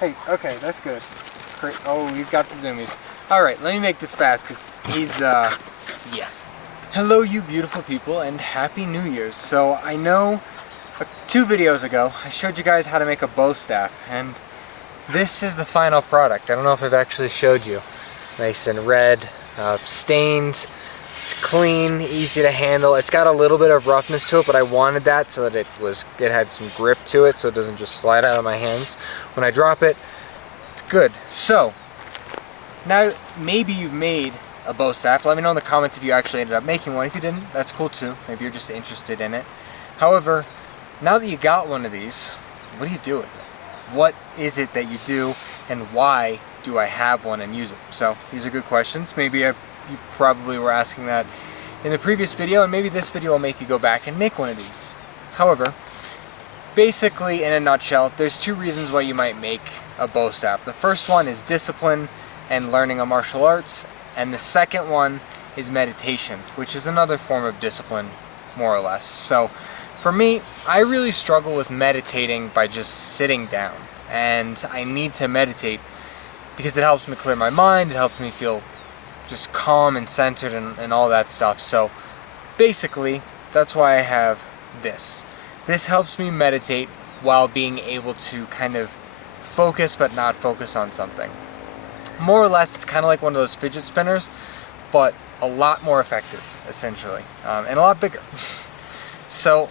Hey, okay, that's good. Oh, he's got the zoomies. Alright, let me make this fast, because he's, yeah. Hello, you beautiful people, and Happy New Year's. So, I know 2 videos ago, I showed you guys how to make a bow staff, and this is the final product. I don't know if I've actually showed you. Nice and red, stained. It's clean, easy to handle. It's got a little bit of roughness to it, but I wanted that so that it had some grip to it, so it doesn't just slide out of my hands when I drop it. It's good. So now maybe you've made a bow staff. Let me know in the comments if you actually ended up making one. If you didn't, that's cool too. Maybe you're just interested in it. However, now that you got one of these, what do you do with it? What is it that you do, and why do I have one and use it? So these are good questions. Maybe you probably were asking that in the previous video, and maybe this video will make you go back and make one of these. However, basically in a nutshell, there's 2 reasons why you might make a bow staff. The first one is discipline and learning a martial arts, and the second one is meditation, which is another form of discipline, more or less. So for me, I really struggle with meditating by just sitting down, and I need to meditate because it helps me clear my mind, it helps me feel just calm and centered and all that stuff. So basically, that's why I have this. This helps me meditate while being able to kind of focus but not focus on something. More or less, it's kind of like one of those fidget spinners, but a lot more effective, essentially, and a lot bigger. So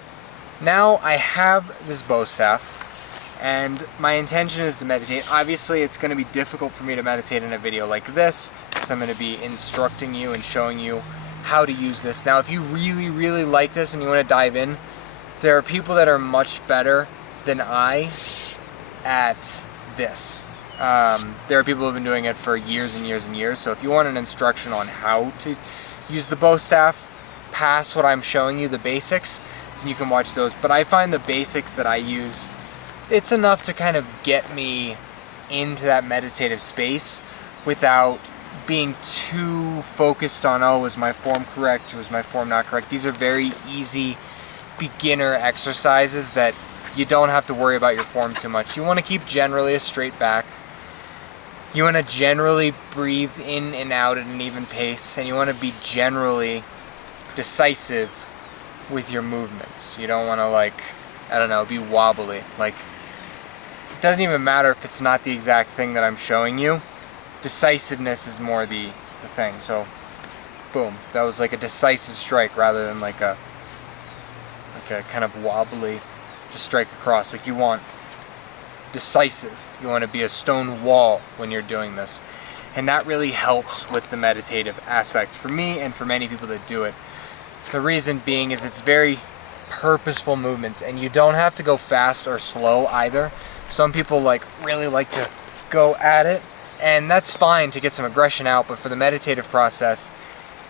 now I have this bow staff, and my intention is to meditate. Obviously, it's going to be difficult for me to meditate in a video like this, because I'm going to be instructing you and showing you how to use this. Now, if you really, really like this and you want to dive in, there are people that are much better than I at this. There are people who have been doing it for years and years and years, so if you want an instruction on how to use the bow staff past what I'm showing you, the basics, then you can watch those. But I find the basics that I use, it's enough to kind of get me into that meditative space without being too focused on, oh, was my form correct, was my form not correct. These are very easy beginner exercises that you don't have to worry about your form too much. You want to keep generally a straight back. You want to generally breathe in and out at an even pace, and you want to be generally decisive with your movements. You don't want to, like, I don't know, be wobbly. Like, it doesn't even matter if it's not the exact thing that I'm showing you. Decisiveness is more the thing. So, boom. That was like a decisive strike rather than like a kind of wobbly, just strike across. Like, you want decisive. You want to be a stone wall when you're doing this. And that really helps with the meditative aspect for me and for many people that do it. The reason being is it's very purposeful movements, and you don't have to go fast or slow either. Some people really like to go at it, and that's fine to get some aggression out, but for the meditative process,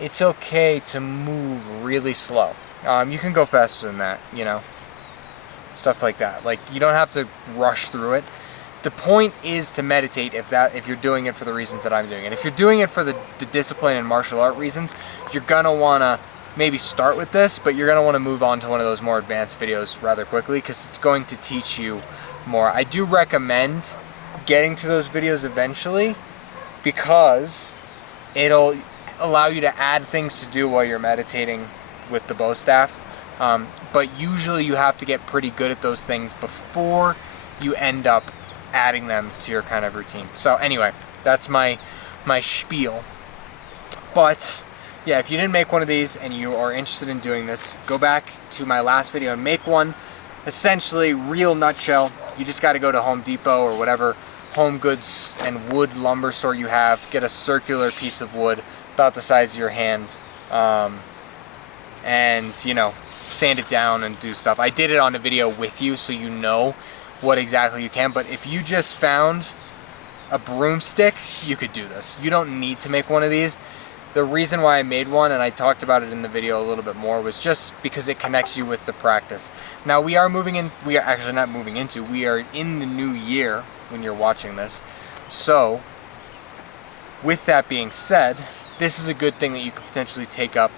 it's okay to move really slow. You can go faster than that, you know, stuff like that. Like, you don't have to rush through it. The point is to meditate if you're doing it for the reasons that I'm doing it. If you're doing it for the discipline and martial art reasons, you're gonna wanna maybe start with this, but you're going to want to move on to one of those more advanced videos rather quickly, because it's going to teach you more. I do recommend getting to those videos eventually, because it'll allow you to add things to do while you're meditating with the bow staff. But usually you have to get pretty good at those things before you end up adding them to your kind of routine. So anyway, that's my spiel. But yeah, if you didn't make one of these and you are interested in doing this, go back to my last video and make one. Essentially, real nutshell, you just got to go to Home Depot or whatever home goods and wood lumber store you have, get a circular piece of wood about the size of your hand, and, you know, sand it down and do stuff. I did it on a video with you, so you know what exactly you can, but if you just found a broomstick, you could do this. You don't need to make one of these. The reason why I made one, and I talked about it in the video a little bit more, was just because it connects you with the practice. Now we are actually not moving into, we are in the new year when you're watching this. So, with that being said, this is a good thing that you could potentially take up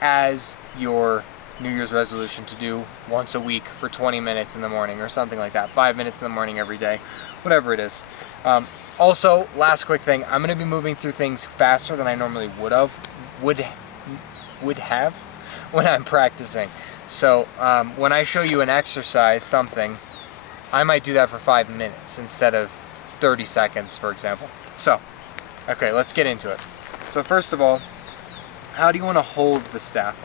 as your New Year's resolution to do once a week for 20 minutes in the morning or something like that. 5 minutes in the morning every day, whatever it is. Also, last quick thing, I'm gonna be moving through things faster than I normally would have when I'm practicing. So when I show you an exercise, something, I might do that for 5 minutes instead of 30 seconds, for example. So, okay, let's get into it. So first of all, how do you want to hold the staff?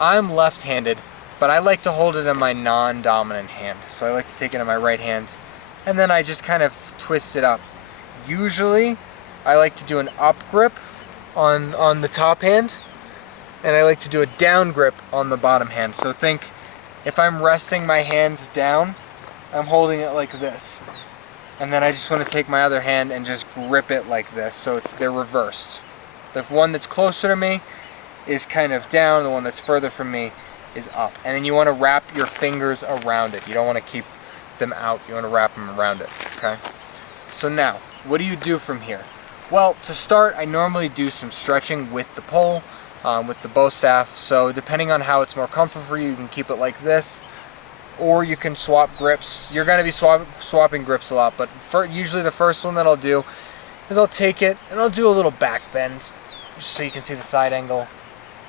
I'm left-handed, but I like to hold it in my non-dominant hand. So I like to take it in my right hand, and then I just kind of twist it up. Usually, I like to do an up grip on the top hand, and I like to do a down grip on the bottom hand. So think, if I'm resting my hand down, I'm holding it like this. And then I just want to take my other hand and just grip it like this, so they're reversed. The one that's closer to me is kind of down, the one that's further from me is up. And then you want to wrap your fingers around it. You don't want to keep them out, you want to wrap them around it, okay? So now, what do you do from here? Well, to start, I normally do some stretching with the pole, with the bow staff. So depending on how it's more comfortable for you, you can keep it like this, or you can swap grips. You're going to be swapping grips a lot, but usually the first one that I'll do is I'll take it and I'll do a little back bend, just so you can see the side angle.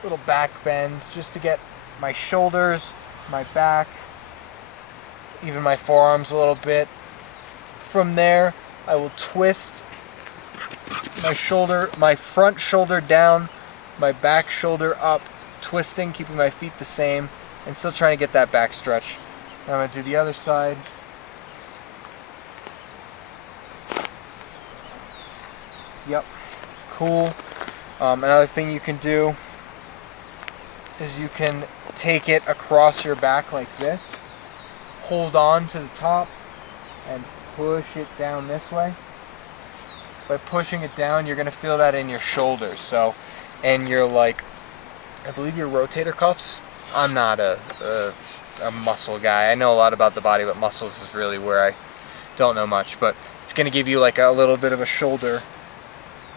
Little back bend, just to get my shoulders, my back, even my forearms a little bit. From there, I will twist my front shoulder down, my back shoulder up, twisting, keeping my feet the same, and still trying to get that back stretch. Now I'm going to do the other side. Yep, cool. Another thing you can do is you can take it across your back like this, hold on to the top, and push it down this way. By pushing it down, you're going to feel that in your shoulders. So, and your, like, I believe your rotator cuffs. I'm not a muscle guy. I know a lot about the body, but muscles is really where I don't know much. But it's going to give you like a little bit of a shoulder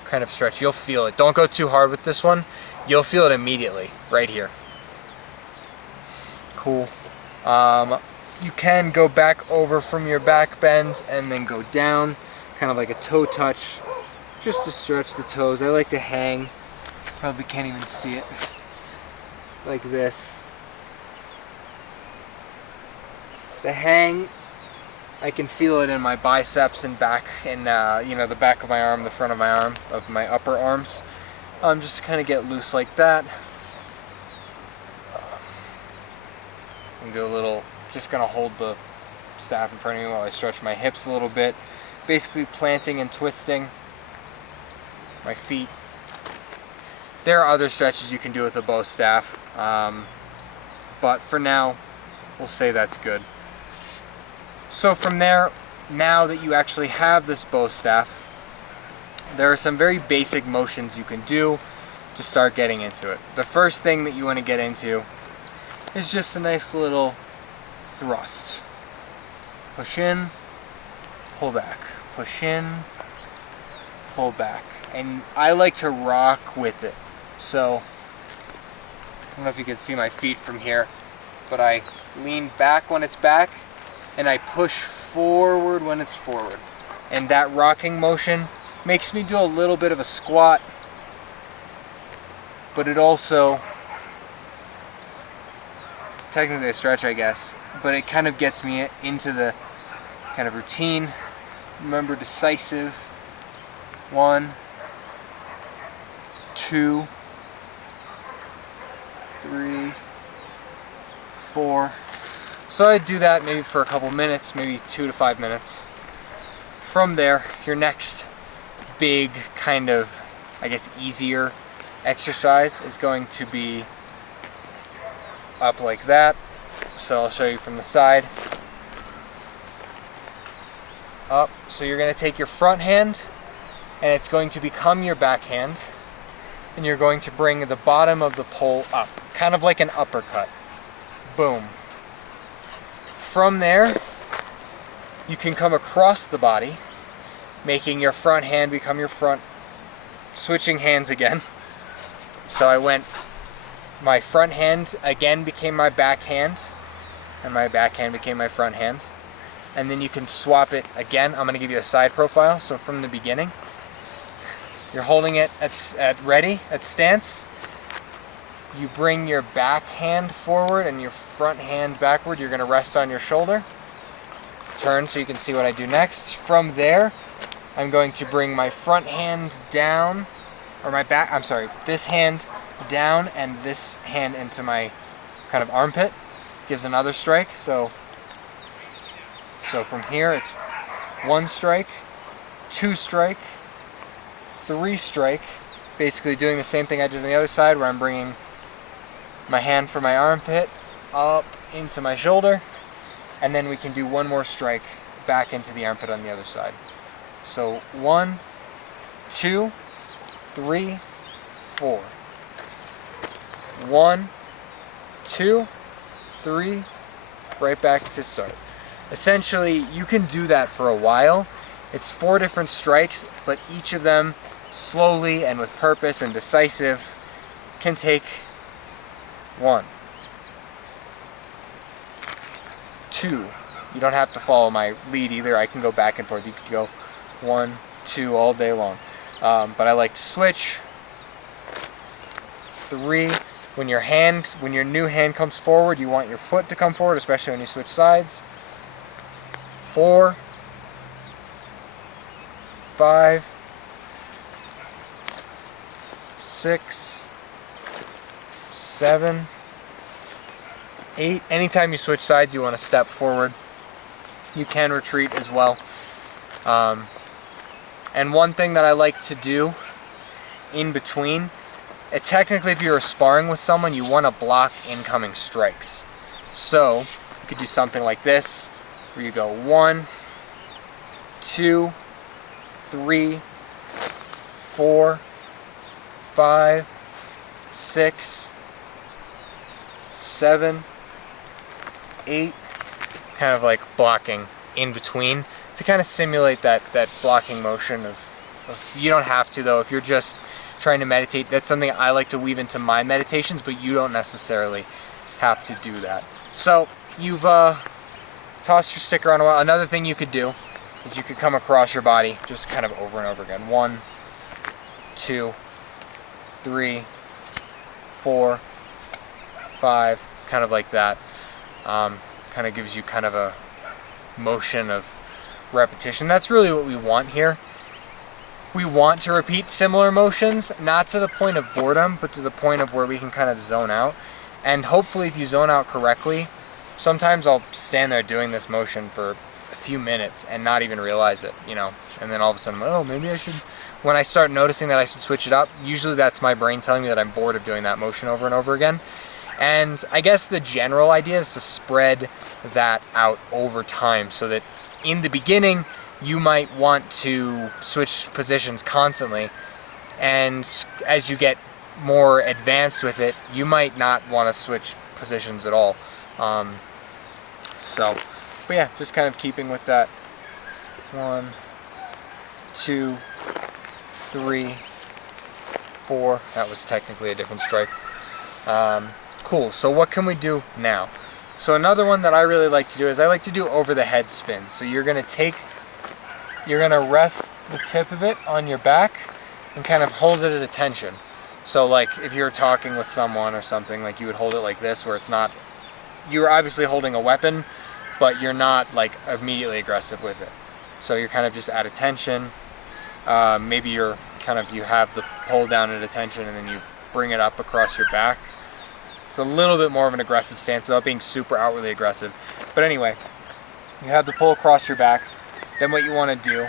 kind of stretch. You'll feel it. Don't go too hard with this one. You'll feel it immediately right here. Cool. You can go back over from your back bend and then go down, kind of like a toe touch, just to stretch the toes. I like to hang. Probably can't even see it. Like this. The hang, I can feel it in my biceps and back, and the back of my arm, the front of my arm, of my upper arms. Just kind of get loose like that. And do a little, just gonna hold the staff in front of me while I stretch my hips a little bit. Basically planting and twisting my feet. There are other stretches you can do with a bow staff, but for now, we'll say that's good. So from there, now that you actually have this bow staff, there are some very basic motions you can do to start getting into it. The first thing that you want to get into is just a nice little thrust. Push in, pull back. Push in, pull back. And I like to rock with it. So, I don't know if you can see my feet from here, but I lean back when it's back, and I push forward when it's forward. And that rocking motion makes me do a little bit of a squat, but it also, technically a stretch, I guess, but it kind of gets me into the kind of routine. Remember, decisive. 1, 2, 3, 4. So I do that maybe for a couple minutes, maybe 2 to 5 minutes. From there, your next big kind of, I guess, easier exercise is going to be up like that. So I'll show you from the side. Up. So you're going to take your front hand and it's going to become your back hand, and you're going to bring the bottom of the pole up, kind of like an uppercut. Boom. From there, you can come across the body, making your front hand become your front, switching hands again. So I went my front hand again became my back hand, and my back hand became my front hand. And then you can swap it again. I'm going to give you a side profile. So from the beginning, you're holding it at ready, at stance. You bring your back hand forward and your front hand backward. You're going to rest on your shoulder. Turn so you can see what I do next. From there, I'm going to bring my front hand down, or my back, I'm sorry, this hand down and this hand into my kind of armpit. Gives another strike. So from here it's 1 strike, 2 strike, 3 strike. Basically doing the same thing I did on the other side, where I'm bringing my hand from my armpit up into my shoulder, and then we can do 1 more strike back into the armpit on the other side. So 1, 2, 3, 4. 1, 2, 3, right back to start. Essentially, you can do that for a while. It's 4 different strikes, but each of them slowly and with purpose and decisive can take 1, 2. You don't have to follow my lead either. I can go back and forth. You could go 1, 2 all day long. But I like to switch. 3. When your new hand comes forward, you want your foot to come forward, especially when you switch sides. 4, 5, 6, 7, 8. Anytime you switch sides, you want to step forward. You can retreat as well. And one thing that I like to do in between, technically if you're sparring with someone, you want to block incoming strikes. So you could do something like this, where you go 1, 2, 3, 4, 5, 6, 7, 8, kind of like blocking in between to kind of simulate that blocking motion of you don't have to though. If you're just trying to meditate, that's something I like to weave into my meditations, but you don't necessarily have to do that. So you've tossed your stick around a while. Another thing you could do is you could come across your body just kind of over and over again. 1, 2, 3, 4, 5, kind of like that. Kind of gives you kind of a motion of repetition. That's really what we want here. We want to repeat similar motions, not to the point of boredom, but to the point of where we can kind of zone out. And hopefully if you zone out correctly, sometimes I'll stand there doing this motion for a few minutes and not even realize it, you know, and then all of a sudden, oh, maybe I should, when I start noticing that I should switch it up, usually that's my brain telling me that I'm bored of doing that motion over and over again. And I guess the general idea is to spread that out over time, so that in the beginning you might want to switch positions constantly, and as you get more advanced with it, you might not want to switch positions at all. But yeah, just kind of keeping with that. 1, 2, 3, 4. That was technically a different strike. Cool, so what can we do now? So another one that I really like to do is I like to do over the head spins. So you're gonna rest the tip of it on your back and kind of hold it at attention. So like if you're talking with someone or something, like you would hold it like this, where it's not, you're obviously holding a weapon, but you're not like immediately aggressive with it. So you're kind of just at attention. Maybe you have the pull down at attention and then you bring it up across your back. It's a little bit more of an aggressive stance without being super outwardly aggressive. But anyway, you have the pull across your back. Then what you want to do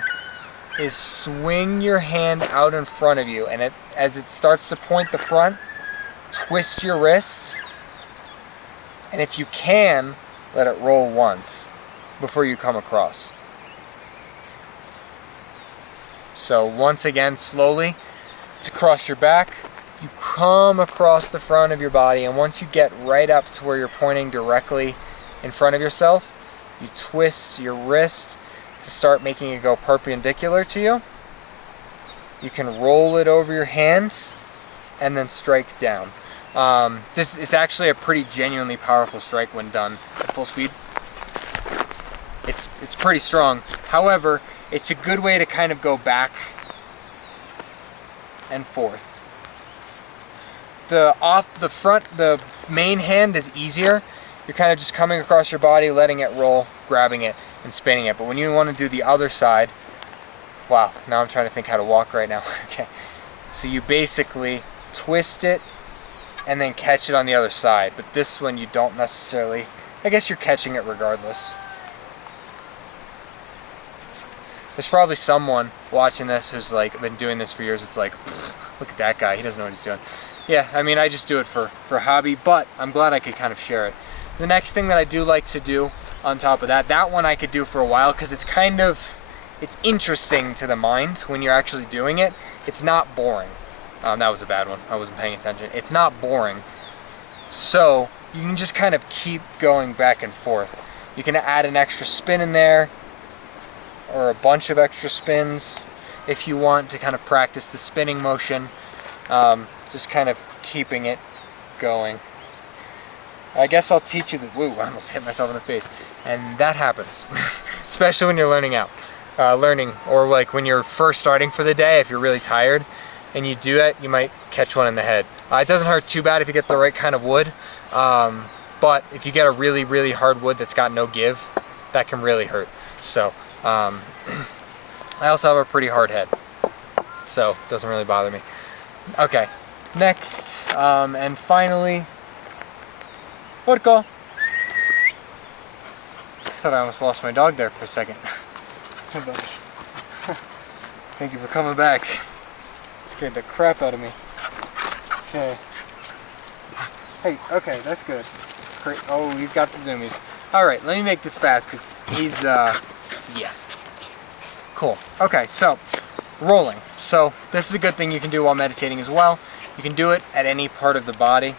is swing your hand out in front of you, and as it starts to point the front, twist your wrist, and if you can, let it roll once before you come across. So once again, slowly, it's across your back. You come across the front of your body, and once you get right up to where you're pointing directly in front of yourself, you twist your wrist to start making it go perpendicular to you. You can roll it over your hands and then strike down. It's actually a pretty genuinely powerful strike when done at full speed. It's pretty strong. However, it's a good way to kind of go back and forth. The main hand is easier. You're kind of just coming across your body, letting it roll, grabbing it, and spinning it. But when you want to do the other side, wow, now I'm trying to think how to walk right now. Okay, so you basically twist it and then catch it on the other side. But this one you don't necessarily, I guess you're catching it regardless. There's probably someone watching this who's like been doing this for years. It's like, look at that guy, he doesn't know what he's doing. Yeah, I mean, I just do it for hobby, but I'm glad I could kind of share it. The next thing that I do like to do on top of that one I could do for a while because it's interesting to the mind when you're actually doing it. It's not boring. That was a bad one. I wasn't paying attention. It's not boring. So you can just kind of keep going back and forth. You can add an extra spin in there or a bunch of extra spins if you want to kind of practice the spinning motion. Just kind of keeping it going. I guess I'll teach you woo, I almost hit myself in the face. And that happens, especially when you're learning, or like when you're first starting for the day, if you're really tired and you do that, you might catch one in the head. It doesn't hurt too bad if you get the right kind of wood, but if you get a really, really hard wood that's got no give, that can really hurt. So, I also have a pretty hard head, so it doesn't really bother me. Okay, next, and finally, Porco. I thought I almost lost my dog there for a second. Thank you for coming back. Scared the crap out of me. Okay. Hey, okay, that's good. Great. Oh, he's got the zoomies. Alright, let me make this fast because he's, yeah. Cool. Okay, so, rolling. So, this is a good thing you can do while meditating as well. You can do it at any part of the body.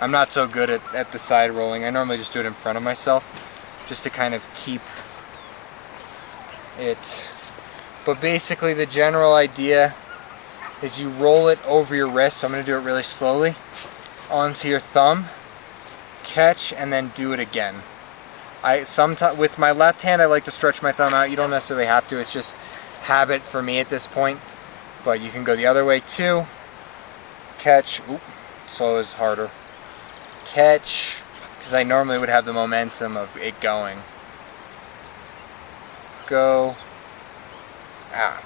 I'm not so good at the side rolling. I normally just do it in front of myself, just to kind of keep it. But basically the general idea is you roll it over your wrist, so I'm going to do it really slowly, onto your thumb, catch, and then do it again. Sometimes with my left hand I like to stretch my thumb out. You don't necessarily have to, it's just habit for me at this point. But you can go the other way too. Catch, oop, slow is harder. Catch, because I normally would have the momentum of it going. Go,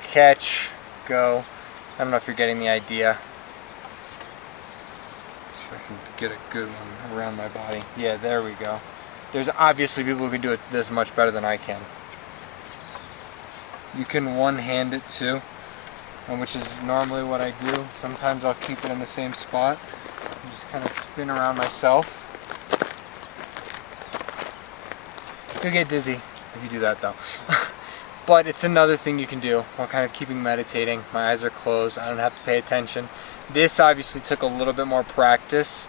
catch, go. I don't know if you're getting the idea. See if I can get a good one around my body. Yeah, there we go. There's obviously people who can do it this much better than I can. You can one-hand it too, which is normally what I do. Sometimes I'll keep it in the same spot. Just kind of spin around myself. You'll get dizzy if you do that though. But it's another thing you can do while kind of keeping meditating. My eyes are closed, I don't have to pay attention. This obviously took a little bit more practice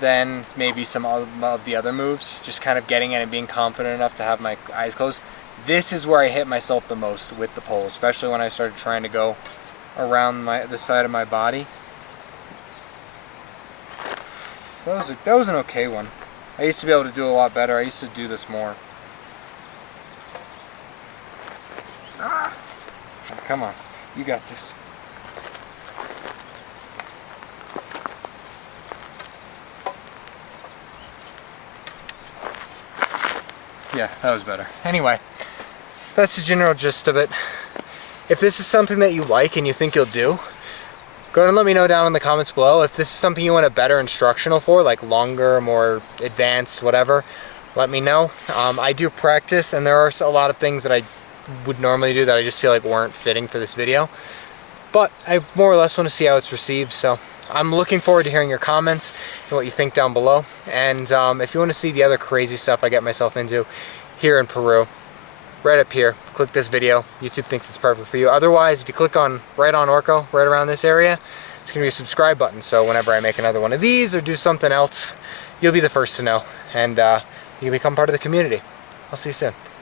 than maybe some of the other moves. Just kind of getting in and being confident enough to have my eyes closed. This is where I hit myself the most with the pole, especially when I started trying to go around the side of my body. That was an okay one. I used to be able to do a lot better. I used to do this more. Oh, come on, you got this. Yeah, that was better. Anyway, that's the general gist of it. If this is something that you like and you think you'll do, go ahead and let me know down in the comments below. If this is something you want a better instructional for, like longer, more advanced, whatever, let me know. I do practice, and there are a lot of things that I would normally do that I just feel like weren't fitting for this video. But I more or less want to see how it's received, so I'm looking forward to hearing your comments and what you think down below. And if you want to see the other crazy stuff I get myself into here in Peru, right up here, click this video. YouTube thinks it's perfect for you. Otherwise, if you click on right on Orco, right around this area, it's going to be a subscribe button. So whenever I make another one of these or do something else, you'll be the first to know. And you can become part of the community. I'll see you soon.